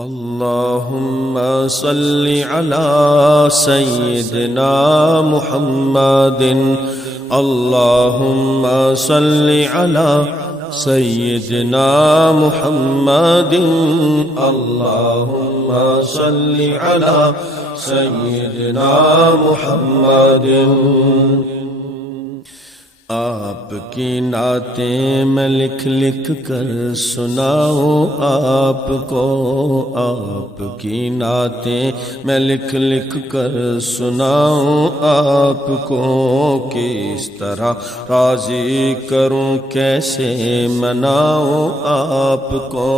اللهم صل على سيدنا محمد اللهم صل على سيدنا محمد اللهم صل على سيدنا محمد آپ کی نعتیں میں لکھ لکھ کر سناؤں آپ کو آپ کی نعتیں میں لکھ لکھ کر سناؤں آپ کو کس طرح راضی کروں کیسے مناؤں آپ کو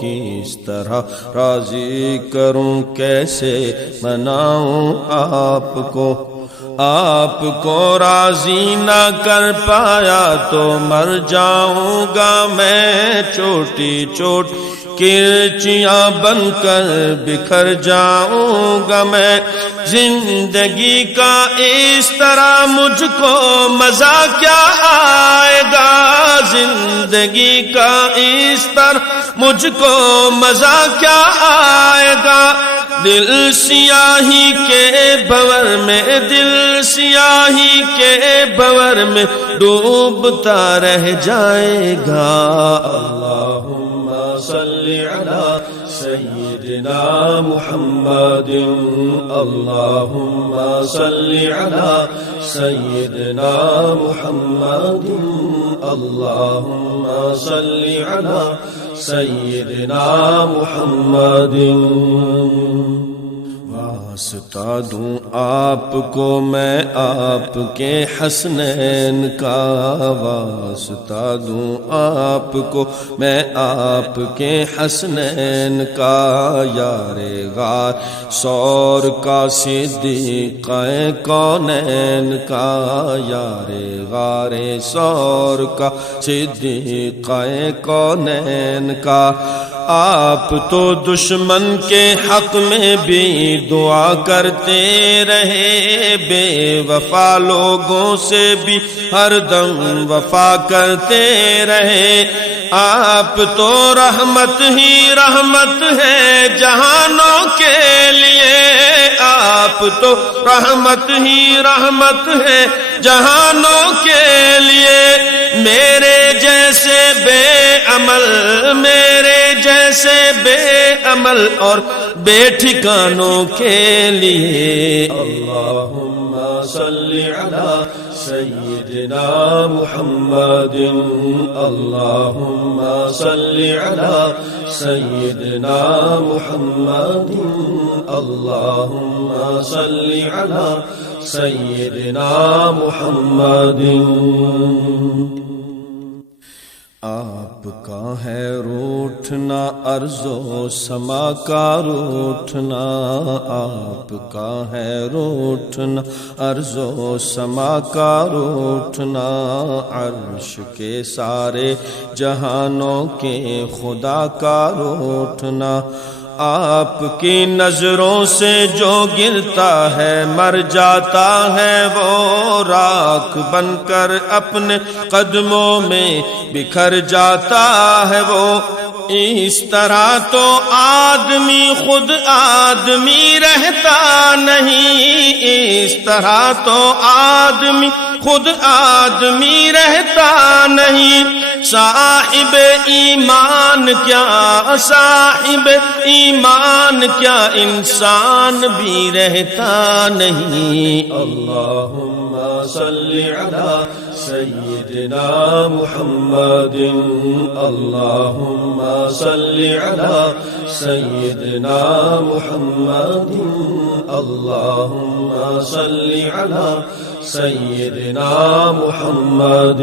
کس طرح راضی کروں کیسے مناؤں آپ کو راضی نہ کر پایا تو مر جاؤں گا میں چھوٹی چھوٹی کرچیاں بن کر بکھر جاؤں گا میں زندگی کا اس طرح مجھ کو مزہ کیا آئے گا زندگی کا اس طرح مجھ کو مزہ کیا آئے گا دل سیاہی کے بھور میں دل سیاہی کے بھور میں ڈوبتا رہ جائے گا اللہم صلی علی سیدنا محمد اللہم صلی علی سیدنا محمد اللہم صلی علی سیدنا محمد واسطہ دوں آپ کو میں آپ کے حسنین کا واسطہ دوں آپ کو میں آپ کے حسنین کا یار غار سور کا صدیقہ کونین کا یار غار سور کا صدیقہ کونین کا آپ تو دشمن کے حق میں بھی دعا کرتے رہے بے وفا لوگوں سے بھی ہر دم وفا کرتے رہے آپ تو رحمت ہی رحمت ہے جہانوں کے لیے آپ تو رحمت ہی رحمت ہے جہانوں کے لیے میرے جیسے بے عمل میرے جیسے بے عمل اور بے ٹھکانوں کے لیے اللہم صلی علی سیدنا محمد اللہم صلی علی سیدنا محمد اللہم صلی علی سیدنا محمد آپ کا ہے روٹھنا ارض و سما کا روٹھنا آپ کا ہے روٹھنا ارض و سما کا روٹھنا عرش کے سارے جہانوں کے خدا کا روٹھنا آپ کی نظروں سے جو گرتا ہے مر جاتا ہے وہ راکھ بن کر اپنے قدموں میں بکھر جاتا ہے وہ اس طرح تو آدمی خود آدمی رہتا نہیں اس طرح تو آدمی خود آدمی رہتا نہیں صاحب ایمان کیا صاحب ایمان کیا انسان بھی رہتا نہیں اللہم صلی علی سیدنا محمد اللہم صلی علی سیدنا محمد اللہم صلی علی سیدنا محمد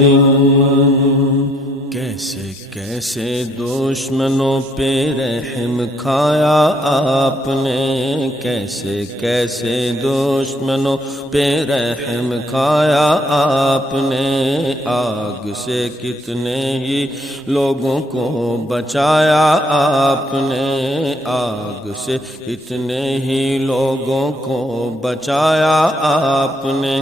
کیسے کیسے دشمنوں پہ رحم کھایا آپ نے کیسے کیسے دشمنوں پہ رحم کھایا آپ نے آگ سے کتنے ہی لوگوں کو بچایا آپ نے آگ سے کتنے ہی لوگوں کو بچایا آپ نے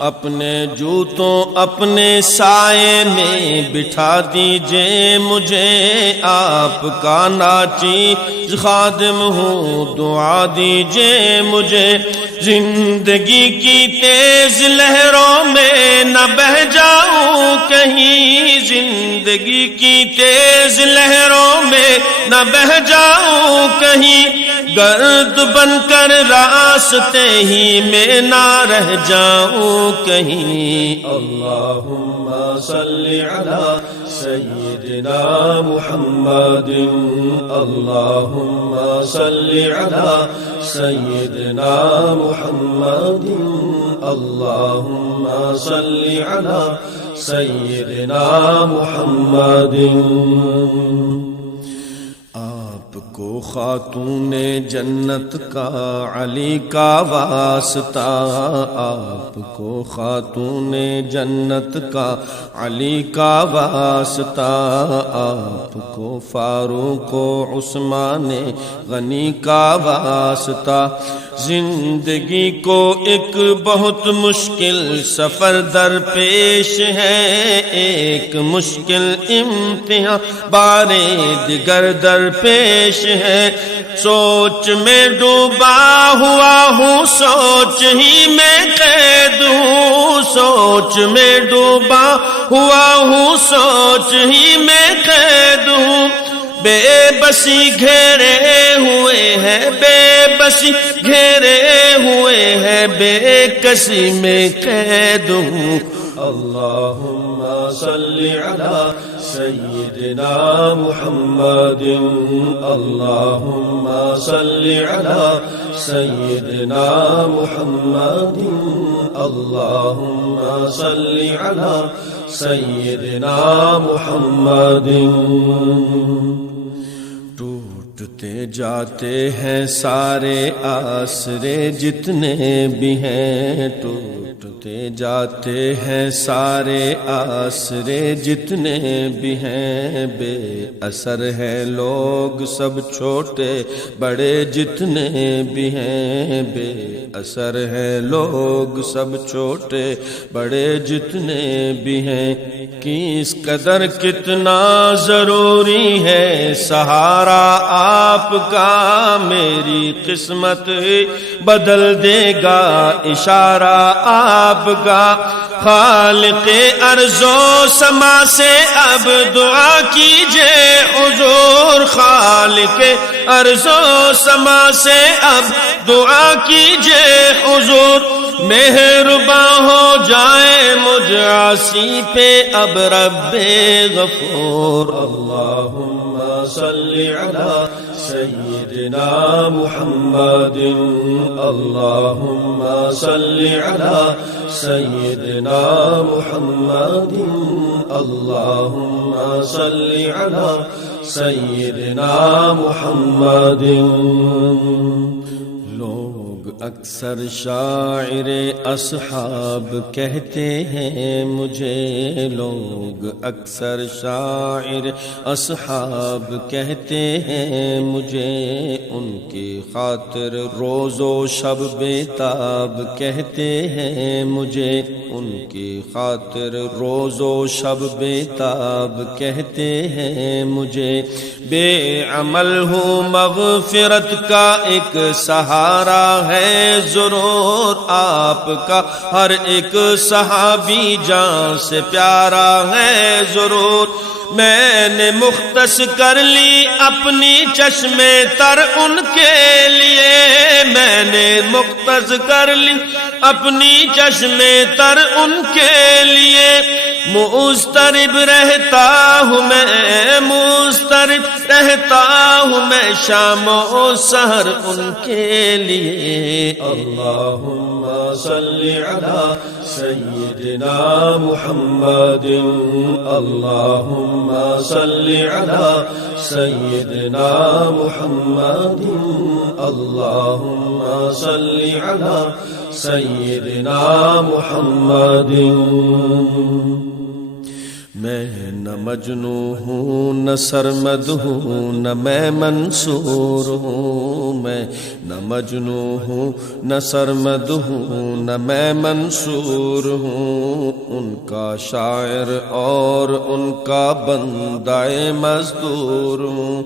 اپنے جوتوں اپنے سائے میں بٹھا دیجئے مجھے آپ کا ناچیز خادم ہوں دعا دیجئے مجھے زندگی کی تیز لہروں میں نہ بہہ جاؤں کہیں زندگی کی تیز لہروں میں نہ بہہ جاؤں کہیں گرد بن کر راستے ہی میں نہ رہ جاؤں کہیں اللہم صلی علی سیدنا محمد اللہم صلی علی سیدنا محمد اللہم صلی علی سیدنا محمد کو خاتون جنت کا علی کا واسطہ آپ کو خاتون جنت کا علی کا واسطہ آپ کو فاروق و عثمان غنی کا واسطہ زندگی کو ایک بہت مشکل سفر درپیش ہے ایک مشکل امتحان بارے دیگر درپیش ہے سوچ میں ڈوبا ہوا ہوں سوچ ہی میں قید ہوں سوچ میں ڈوبا ہوا ہوں سوچ ہی میں قید ہوں بے بسی گھیرے ہوئے ہیں بے بسی گھیرے ہوئے ہیں بے کسی میں قید ہوں اللہم صلی علی سیدنا محمد اللہم صلی علی سیدنا محمد اللہم صلی علی سیدنا محمد ٹوٹتے جاتے ہیں سارے آسرے جتنے بھی ہیں ٹوٹتے جاتے ہیں سارے آسرے جتنے بھی ہیں بے اثر ہیں لوگ سب چھوٹے بڑے جتنے بھی ہیں بے اثر ہیں لوگ سب چھوٹے بڑے جتنے بھی ہیں کس قدر کتنا ضروری ہے سہارا آپ کا میری قسمت بدل دے گا اشارہ آپ کا خالق ارض و سما سے اب دعا کیجئے حضور خالق ارض و سما سے اب دعا کیجئے حضور مہرباں ہو جائے مجھ عاصی پہ اب رب غفور اللہم صلی علی سیدنا محمد اللہم صلی علی سیدنا محمد اللہم صلی علی سیدنا محمد اکثر شاعر اصحاب کہتے ہیں مجھے لوگ اکثر شاعر اصحاب کہتے ہیں مجھے ان کی خاطر روز و شب بیتاب کہتے ہیں مجھے ان کی خاطر روز و شب بیتاب کہتے ہیں مجھے بے عمل ہوں مغفرت کا ایک سہارا ہے ضرور آپ کا ہر ایک صحابی جان سے پیارا ہے ضرور میں نے مختص کر لی اپنی چشم تر ان کے لیے میں نے مختص کر لی اپنی چشم تر ان کے لیے مضطرب رہتا ہوں میں مضطرب رہتا ہوں میں شام و سحر ان کے لیے اللہم صلی علی سیدنا محمد اللہم صلی علی سیدنا محمد اللہم صلی علی سیدنا محمد میں نہ مجنو ہوں نہ سرمد ہوں نہ میں منصور ہوں، میں نہ مجنو ہوں نہ سرمد ہوں نہ میں منصور ہوں، ان کا شاعر اور ان کا بندہ مزدور ہوں،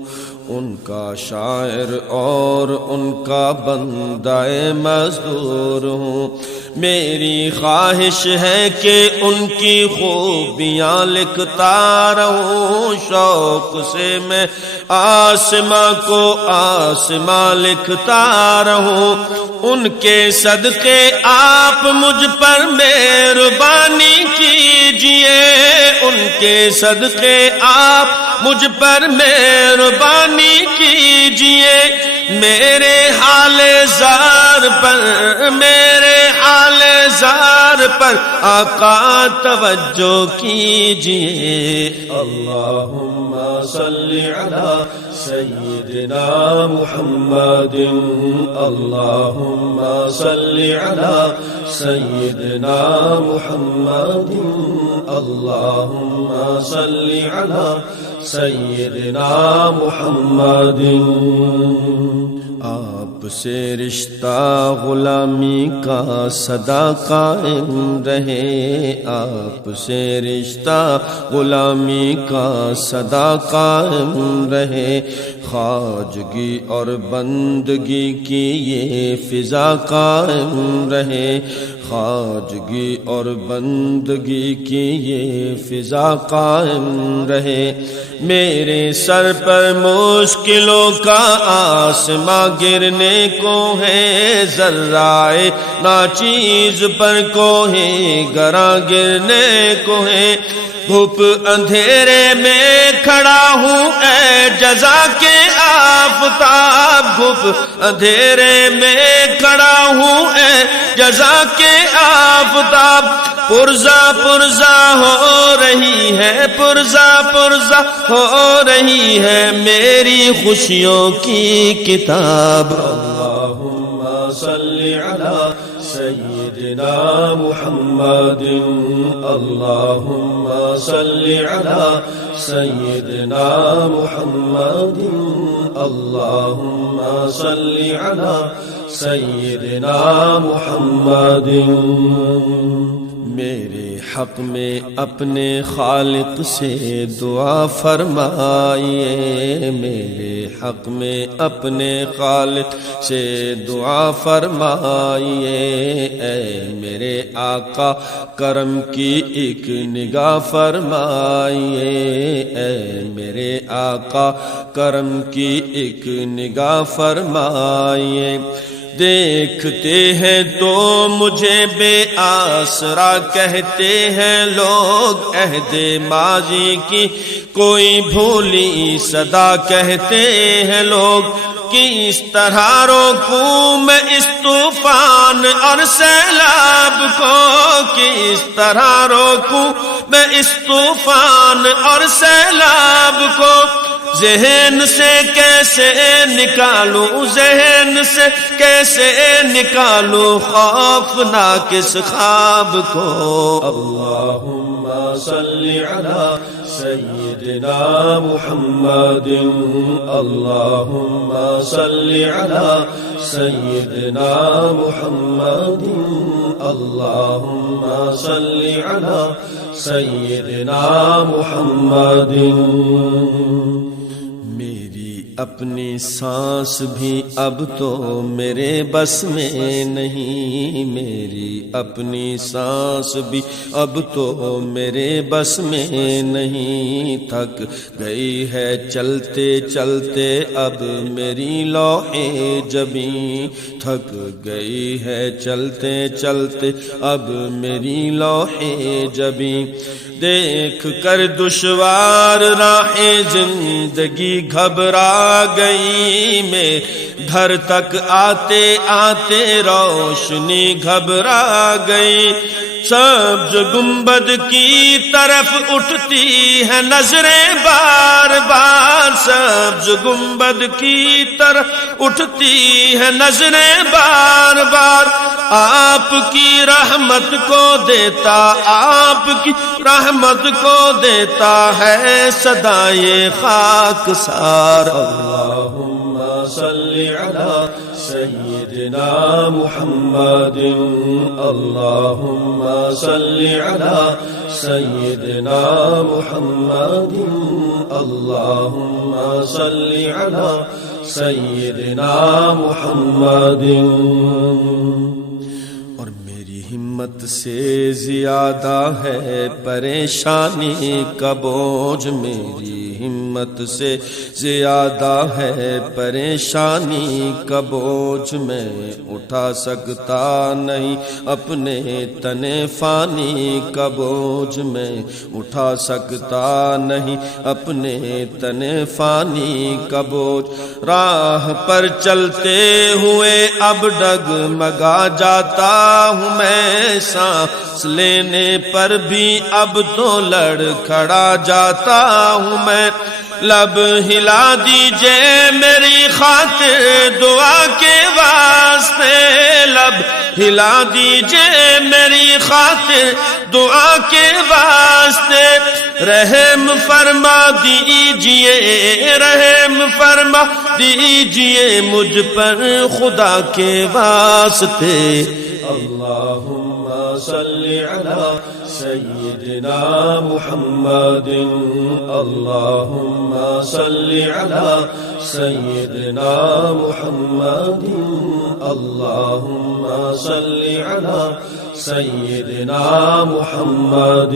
ان کا شاعر اور ان کا بندہ مزدور ہوں۔ میری خواہش ہے کہ ان کی خوبیاں لکھتا رہوں، شوق سے میں آسماں کو آسماں لکھتا رہوں، ان کے صدقے آپ مجھ پر مہربانی کیجئے، ان کے صدقے آپ مجھ پر مہربانی کیجئے، میرے حال زار پر میرے حال زار پر آقا توجہ کیجئے۔ اللہم صلی علی سیدنا محمد، اللہم صلی علی سیدنا محمد، اللہم صلی علی سیدنا محمد۔ آپ سے رشتہ غلامی کا سدا قائم رہے، آپ سے رشتہ غلامی کا سدا قائم رہے، خواجگی اور بندگی کی یہ فضا قائم رہے، خواجگی اور بندگی کی یہ فضا قائم رہے، میرے سر پر مشکلوں کا آسماں گرنے کو ہے، ذرائے ناچیز پر کوہ گراں گرنے کو ہے، گھپ اندھیرے میں کھڑا ہوں اے جزا کے آفتاب، گھپ اندھیرے میں کھڑا ہوں اے جزا کے آفتاب، پرزا پرزا ہو رہی ہے پرزا پرزا ہو رہی ہے میری خوشیوں کی کتاب۔ اللہم صلی علی سیدنا محمد، اللہم صلی علی سیدنا محمد، اللہم صلی علی سیدنا محمد۔ میرے حق میں اپنے خالق سے دعا فرمائیے، میرے حق میں اپنے خالق سے دعا فرمائیے، اے میرے آقا کرم کی ایک نگاہ فرمائیے، اے میرے آقا کرم کی ایک نگاہ فرمائیے، دیکھتے ہیں تو مجھے بے آسرا کہتے ہیں لوگ، عہد ماضی کی کوئی بھولی صدا کہتے ہیں لوگ، کس طرح روکوں میں اس طوفان اور سیلاب کو، کس طرح روکوں میں اس طوفان اور سیلاب کو، ذہن سے کیسے نکالوں ذہن سے کیسے نکالوں خوفناک اس خواب کو۔ اللہم صلی علی سیدنا محمد، اللہم صلی علی سیدنا محمد، اللہم صلی علی سیدنا محمد۔ اپنی سانس بھی اب تو میرے بس میں نہیں، میری اپنی سانس بھی اب تو میرے بس میں نہیں، تھک گئی ہے چلتے چلتے اب میری لوح جبیں، تھک گئی ہے چلتے چلتے اب میری لوح جبیں، دیکھ کر دشوار راہ زندگی گھبرا گئی، میں گھر تک آتے آتے روشنی گھبرا گئی، سبز گنبد کی طرف اٹھتی ہے نظریں بار بار، سبز گنبد کی طرف اٹھتی ہے نظریں بار بار، آپ کی رحمت کو دیتا، آپ کی رحمت کو دیتا ہے صدائے خاکسار۔ اللہم صلی علی سیدنا محمد، اللہم صلی علی سیدنا محمد، اللہم صلی علی سیدنا محمد۔ اور میری ہمت سے زیادہ ہے پریشانی کا بوجھ، میری ہمت سے زیادہ ہے پریشانی کا بوجھ، میں اٹھا سکتا نہیں اپنے تن فانی کا بوجھ، میں اٹھا سکتا نہیں اپنے تن فانی کا بوجھ، راہ پر چلتے ہوئے اب ڈگمگا جاتا ہوں میں، سانس لینے پر بھی اب تو لڑکھڑا جاتا ہوں میں، لب ہلا دیجئے میری خاطر دعا کے واسطے، لب ہلا دیجئے میری خاطر دعا کے واسطے، رحم فرما دیجئے، رحم فرما دیجئے مجھ پر خدا کے واسطے۔ اللہم صلی علی سیدنا محمد، اللہم صلی علی سیدنا محمد، اللہم صلی علی سیدنا محمد۔